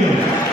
चाहिए।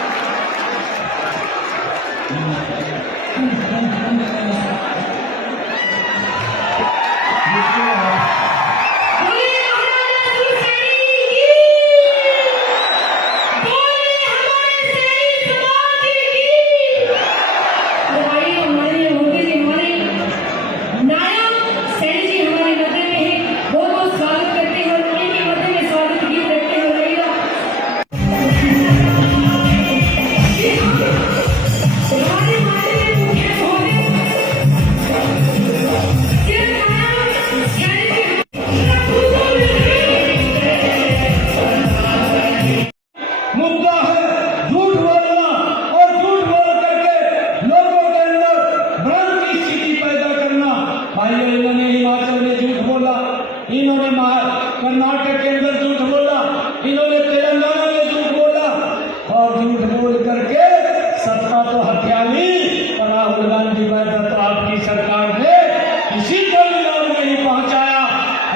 इन्होंने कर्नाटक के अंदर झूठ बोला, इन्होंने तेलंगाना में झूठ बोला और झूठ बोल करके सत्ता तो हथिया ली। राहुल गांधी बैठा तो आपकी सरकार ने किसी को भी लाभ नहीं पहुंचाया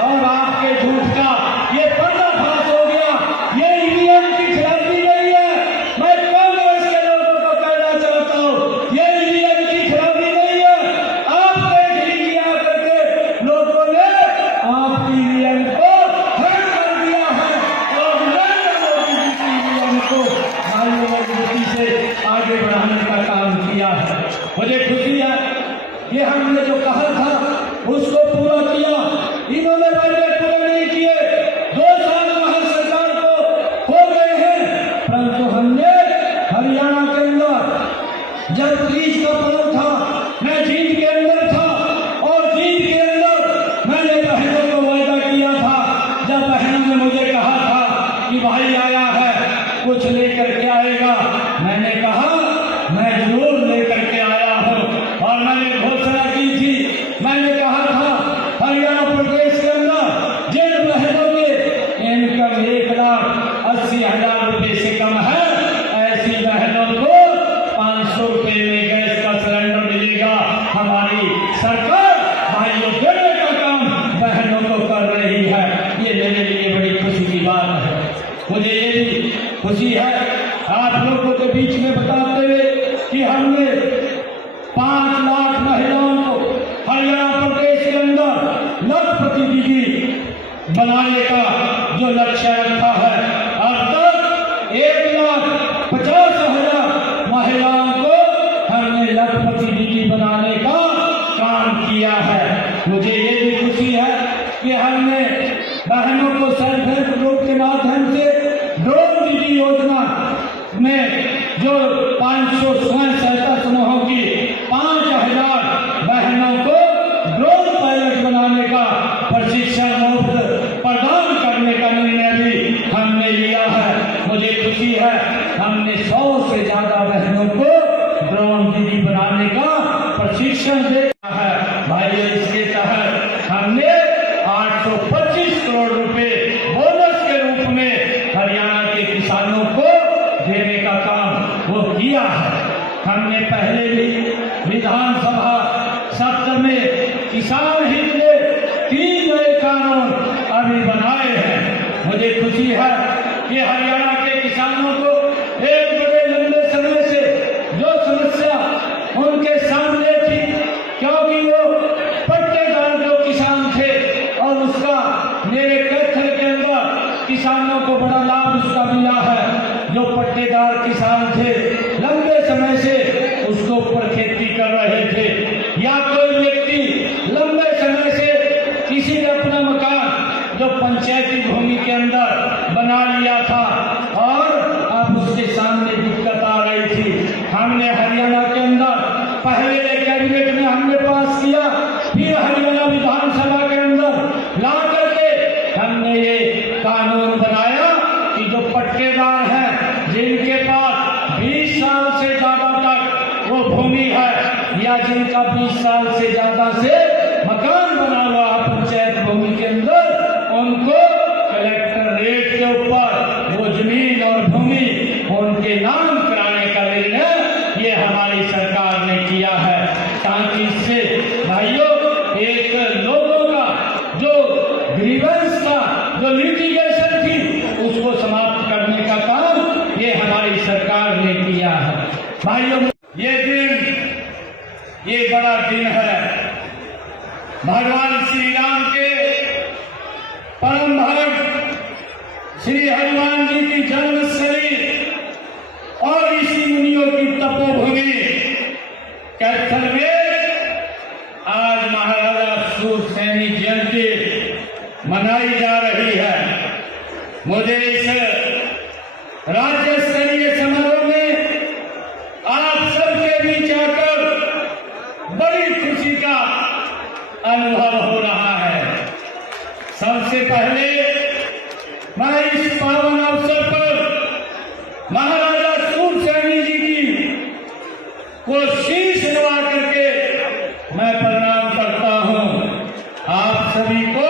और आपके झूठ का ये पर्दाफाश हो गया। ये ईवीएम की खराबी नहीं है, मैं कांग्रेस के लोगों को कहना चाहता हूँ, ये ईवीएम की खराबी नहीं है। आपके मीडिया करके लोगों ने आपकी ईवीएम को हैक कर दिया है और नरेंद्र मोदी जी की ईवीएम को मजबूती से आगे बढ़ाने का काम किया है। मुझे खुशी है, ये हमने जो कहा था उसको पूरा किया। इन्होंने वायदे पूरे नहीं किए, 2 साल महल सरकार को हो गए हैं, परंतु हमने हरियाणा के अंदर जब तीज का पर्व था, मैं जीत के अंदर था और जीत के अंदर मैंने बहनों को वायदा किया था। जब बहनों ने मुझे कहा था कि भाई आया है कुछ लेकर के आएगा, मैंने कहा मैं जरूर लेकर के आया हूँ और मैंने घोषणा की थी। मैंने कहा था हरियाणा प्रदेश के अंदर जिन बहनों के इनकम 1,80,000 रुपये से कम है, ऐसी बहनों को 500 रुपये में गैस का सिलेंडर मिलेगा। हमारी सरकार भाइयों देने का काम बहनों को कर रही है। ये मेरे लिए बड़ी खुशी की बात है। मुझे ये भी खुशी है आप लोगों के बीच में बताते हुए कि हमने 5 लाख महिलाओं को हरियाणा प्रदेश के अंदर लखपति दीदी बनाने का जो लक्ष्य रखा है, अब तक 1,50,000 महिलाओं को हमने लखपति दीदी बनाने का काम किया है। मुझे ये भी खुशी है कि हमने बहनों को सेल्फ हेल्प ग्रुप के माध्यम से ड्रोन दीदी योजना में जो 500 स्वयं सहायता समूहों की 5,000 बहनों को ड्रोन पायलट बनाने का प्रशिक्षण मुफ्त प्रदान करने का निर्णय भी हमने लिया है। मुझे खुशी है हमने 100 से ज्यादा बहनों को ड्रोन दीदी बनाने का प्रशिक्षण दिया है। भाई इसके तहत हमने 825 करोड़ रुपए बोनस के रूप में हरियाणा के किसानों को देने का काम वो किया है। हमने पहले भी विधानसभा सत्र में किसान हित में 3 नए कानून अभी बनाए हैं। मुझे खुशी है कि हरियाणा के किसानों को एक बड़े लंबे समय से जो समस्या उनके सामने थी, क्योंकि वो पट्टेदार जो किसान थे और उसका मेरे कैथल के अंदर किसानों को बड़ा लाभ उसका मिला है। जो पट्टेदार किसान थे लंबे समय से उसके ऊपर खेती कर रहे थे, या कोई व्यक्ति लंबे समय से किसी ने अपना मकान जो पंचायती भूमि के अंदर बना लिया था और अब उसके सामने दिक्कत आ रही थी। हमने हरियाणा के अंदर पहले कैबिनेट में हमने पास किया, फिर हरियाणा विधानसभा के अंदर ला करके हमने ये कानून बनाया कि जो पट्टेदार हैं जिनके पास 20 साल से ज्यादा तक वो भूमि है या जिनका 20 साल से ज्यादा से मकान बना हुआ पंचायत भूमि के अंदर, उनको कलेक्टर रेट के ऊपर वो जमीन और भूमि उनके नाम कराने का निर्णय ये हमारी सरकार ने किया है, ताकि इससे भाइयों एक लोगों का जो ग्रीवेंस का जो लिटिगेशन थी उसको समाप्त करने का काम ये हमारी सरकार भाइयों, ये बड़ा दिन है। भगवान श्री राम के परम भक्त श्री हनुमान जी की जन्मस्थली और ऋषि मुनियों की तपोभूमि कैथल में आज महाराजा सूरसेनी जयंती मनाई जा रही है। मुझे इस राज्य स्तरीय समारोह में आप सबके बीच आकर बड़ी खुशी का अनुभव हो रहा है। सबसे पहले मैं इस पावन अवसर पर महाराजा सूरसेनी जी की को शीश नवा करके मैं प्रणाम करता हूं। आप सभी को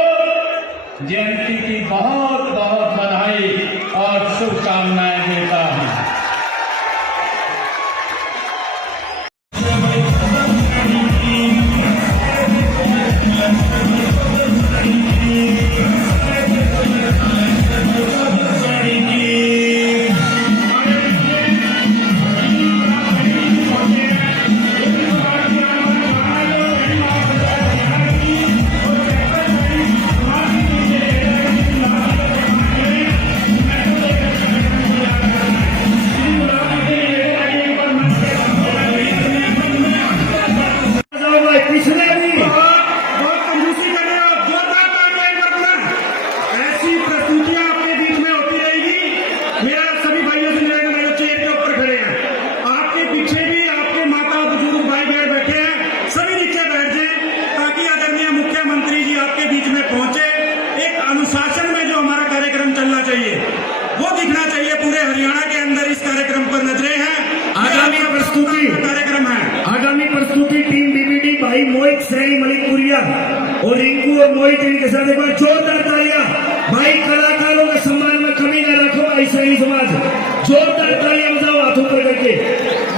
जयंती की बहुत बहुत बधाई और शुभकामनाएं देता हूं। अनुशासन में जो हमारा कार्यक्रम चलना चाहिए वो दिखना चाहिए। पूरे हरियाणा के अंदर इस कार्यक्रम पर नजरें हैं। आगामी प्रस्तुति कार्यक्रम है। आगामी प्रस्तुति टीम बीबीडी भाई मोहित सैनी मलिकपुरिया और रिंकू और मोहित इनके साथ एक बार जोरदार तालियां। भाई कलाकारों के सम्मान में कमी न रखो। भाई सैनी समाज जोरदार तालियां बजाओ हाथों पर करके।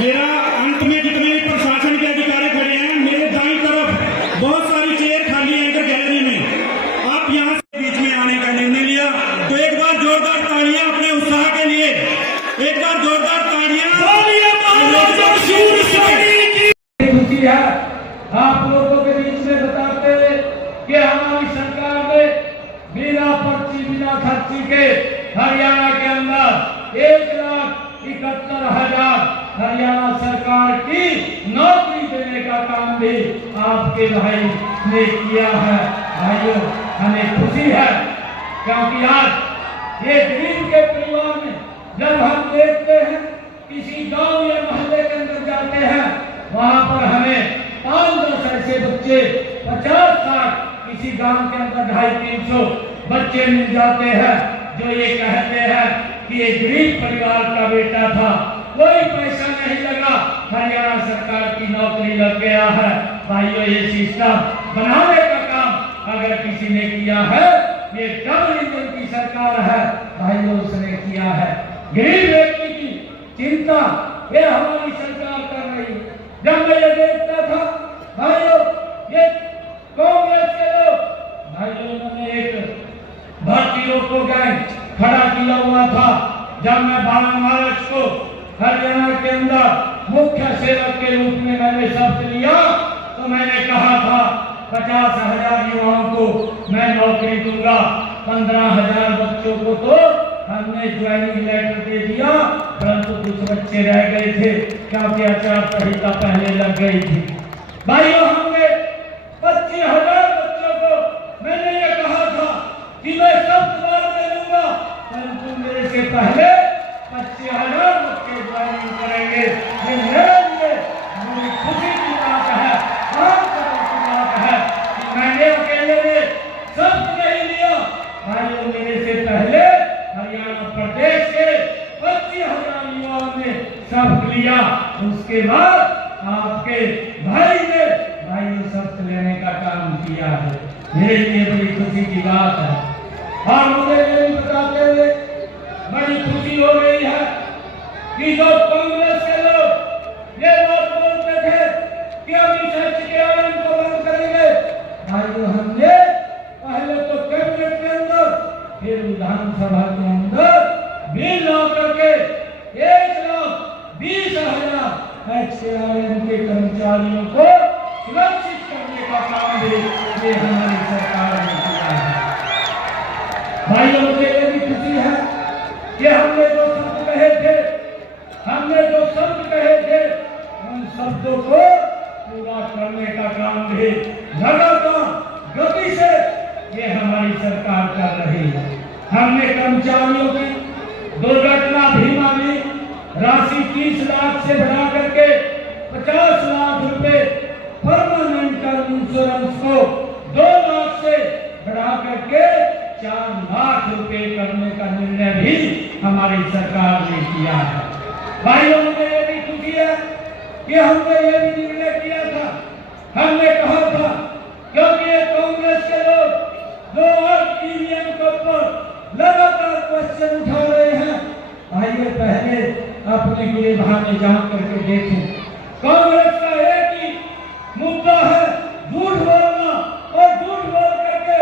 मेरा अंत में जितने भी प्रशासन के अधिकारी खड़े हैं, मेरे दाईं तरफ बहुत सारी चेयर खाली है इधर गैलरी में। आप यहाँ बीच में आने का निर्णय लिया तो एक बार जोरदार तालियां अपने उत्साह के लिए। एक बार जोरदार तालियां। खुशी है आप लोगों के बीच में बताते हुए कि हमारी सरकार ने बिना पर्ची बिना खर्ची के हरियाणा के अंदर 1,71,000 हरियाणा सरकार की नौकरी देने का काम भी आपके भाई ने किया है। भाइयों, हमें खुशी है क्योंकि आज ये गरीब के परिवार में जब हम देखते हैं किसी गांव या मोहल्ले के अंदर जाते हैं, वहां पर हमें 5-10 ऐसे बच्चे 50-60 किसी गांव के अंदर 250-300 बच्चे मिल जाते हैं जो ये कहते हैं कि ये गरीब परिवार का बेटा था, कोई पैसा नहीं लगा, हरियाणा सरकार की नौकरी लग गया है। भाइयों, ये सिस्टम बनाने का काम अगर किसी ने किया है, ये डबल इंजन की सरकार है भाइयों, उसने किया है। गरीब व्यक्ति की चिंता ये हमारी सरकार कर रही है। जब मैं ये देखता था भाइयों, ये कांग्रेस के लोग भाइयों उन्होंने एक भर्ती रोको गैंग खड़ा किया हुआ था। जब मैं 12 मार्च को हरियाणा के अंदर मुख्य सेवक के रूप में मैंने शपथ लिया तो मैंने कहा था 50,000 युवाओं को मैं नौकरी दूंगा। 15,000 बच्चों को तो हमने ज्वाइनिंग लेटर दे दिया, परंतु कुछ बच्चे रह गए थे क्योंकि आचार संहिता पहले लग गई थी। भाइयों, हमने 25,000 बच्चों को मैंने ये कहा था कि मैं सब बार में दूंगा, परंतु मेरे से पहले 25,000 बच्चे ज्वाइनिंग करेंगे। ये मेरे लिए मेरी खुशी की बात है, आम की बात है कि मैंने अकेले ने शब्द नहीं लिया। भाइयों, मेरे से पहले हरियाणा प्रदेश के 25,000 युवाओं ने शपथ लिया, उसके बाद आपके भाई ने भाइयों शपथ लेने का काम किया है। मेरे लिए बड़ी खुशी की बात है और मुझे ये भी बताते हुए बड़ी खुशी हो रही है कि जो कांग्रेस के लोग ये बात बोलते थे कि अभी शैक्षिक आयन को बंद करेंगे, भाइयों हमने पहले तो कैबिनेट के अंदर फिर विधानसभा के अंदर बिल ला करके 1,20,000 HAM के कर्मचारियों को सुरक्षित करने का काम भी ये हमारी सरकार ने किया है। भाइयों, मुझे ये भी खुशी है कि हमने जो शब्द कहे थे, उन शब्दों को पूरा करने का काम भी लगातार गति से ये हमारी सरकार कर रही है। हमने कर्मचारियों की दुर्घटना बीमा में राशि 30 लाख से बढ़ा करके 50 लाख रुपए, परमानेंट टर्म इंश्योरेंस को 2 लाख से बढ़ा करके 4 लाख रुपए करने का निर्णय भी हमारी सरकार ने किया है। भाइयों, मुझे ये भी खुशी है कि हमने ये भी निर्णय किया था, हमने कहा था, क्योंकि ये कांग्रेस के लोग जो आज ईवीएम के ऊपर लगातार क्वेश्चन उठा रहे हैं, आइए पहले अपने गिरबान में जान करके देखें। कांग्रेस का एक ही मुद्दा है झूठ बोलना, और झूठ बोल करके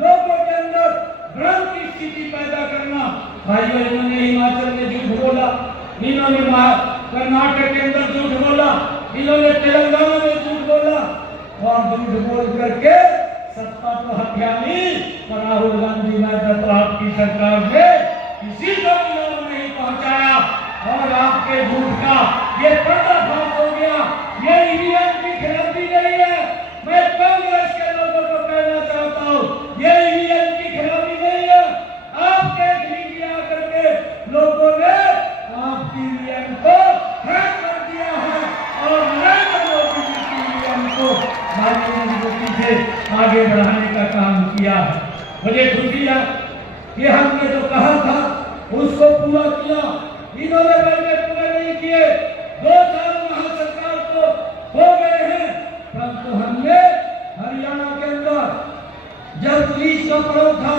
लोगों के अंदर भ्रम की स्थिति पैदा करना। भाइयों, इन्होंने हिमाचल में झूठ बोला, इन्होंने कर्नाटक के अंदर झूठ बोला, इन्होंने तेलंगाना में झूठ बोला, और झूठ बोल करके सत्ता तो हत्या ली। राहुल गांधी ने आपकी सरकार ने किसी को नहीं पहुंचाया, और आपके झूठ का ये पर्दाफाश हो गया। ये ईवीएम की खराबी नहीं है, मैं कांग्रेस के लोगों को कहना चाहता हूँ, ये ईवीएम की खराबी नहीं है। आपके मीडिया करके लोगों ने आपकी ईवीएम को हैक कर दिया है, और नरेंद्र मोदी जी की ईवीएम को मजबूती से आगे बढ़ाने का काम किया है। मुझे खुशी है कि हमने जो कहा था उसको पूरा किया। इन्होंने पहले पूरे नहीं किए, 2 साल वहां सरकार को हो गए हैं, परंतु हमने हरियाणा के अंदर जब पुलिस का पड़ाव था,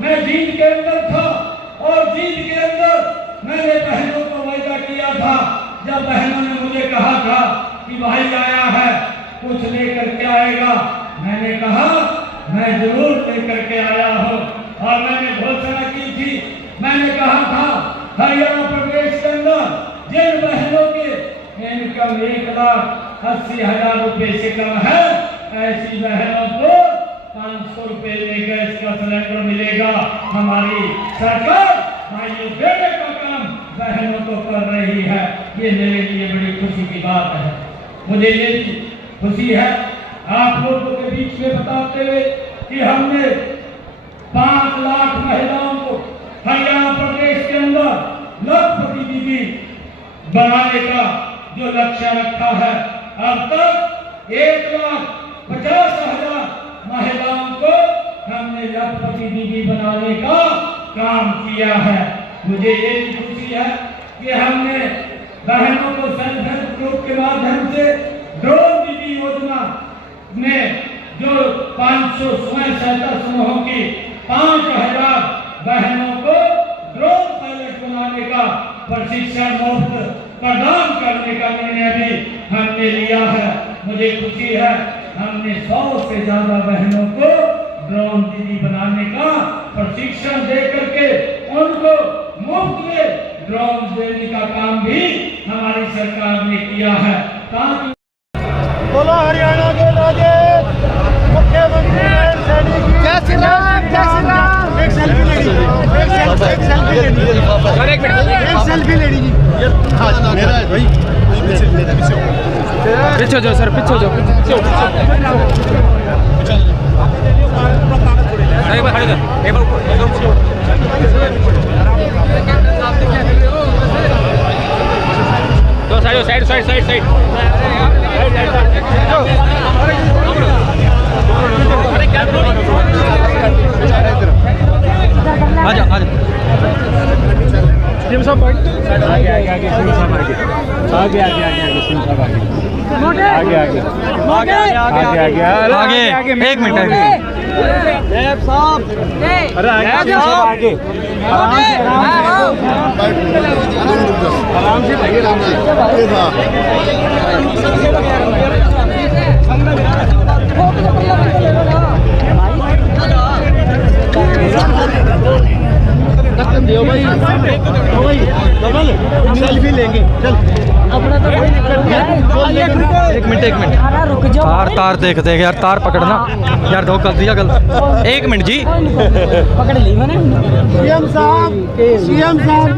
मैं जींद के अंदर था, और जींद के अंदर मैंने बहनों को वायदा किया था। जब बहनों ने मुझे कहा था कि भाई आया है, कुछ लेकर के आएगा, मैंने कहा मैं जरूर लेकर के आया हूँ। और मैंने घोषणा की थी, मैंने कहा था हरियाणा प्रदेश के अंदर जिन बहनों के इनकम 1,80,000 रुपए से कम है, ऐसी बहनों को 500 रुपए में गैस का सिलेंडर मिलेगा। हमारी सरकार भाइयों देने का काम बहनों को कर रही है। ये मेरे लिए बड़ी खुशी की बात है। मुझे ये भी खुशी है आप लोगों के बीच में बताते हुए कि हमने 5 लाख महिलाओं को हरियाणा प्रदेश के अंदर लखपति दीदी बनाने का जो लक्ष्य रखा है, अब तक 1,50,000 महिलाओं को हमने लखपति दीदी बनाने का काम किया है। मुझे ये भी खुशी है कि हमने बहनों को सेल्फ हेल्प ग्रुप के माध्यम से ड्रोन दीदी योजना में जो 500 स्वयं सहायता समूहों की 5,000 बहनों को ड्रोन पायलट बनाने का प्रशिक्षण मुफ्त प्रदान करने का निर्णय भी हमने लिया है। मुझे खुशी है हमने 100 से ज्यादा बहनों को ड्रोन दीदी बनाने का प्रशिक्षण दे करके उनको मुफ्त में ड्रोन देने का काम भी हमारी सरकार ने किया है। ताकि बोलो हरियाणा के राजे मुख्यमंत्री जय श्री राम, जय श्री राम। एक सेल्फी लेडी, एक सेल्फी लेडी जी। हाँ मेरा है भाई, पीछे जाओ सर, पीछे जाओ, एक बार खड़े जाओ, एक बार दो साइड साइड साइड साइड आजा आजा सिम साहब आगे आगे आगे सिम साहब आगे आगे आगे आगे सिम साहब आगे आगे आगे आगे आगे आगे 1 मिनट आगे साहब, अरे आगे आगे आराम से भाई, आराम से भाई, सेल्फी लेंगे। चल अपना तो कोई दिक्कत नहीं है। एक मिनट तार देख देख यार, तार पकड़ना यार, दो कर दिया गलत। एक मिनट जी, पकड़ ली मैंने। सीएम साहब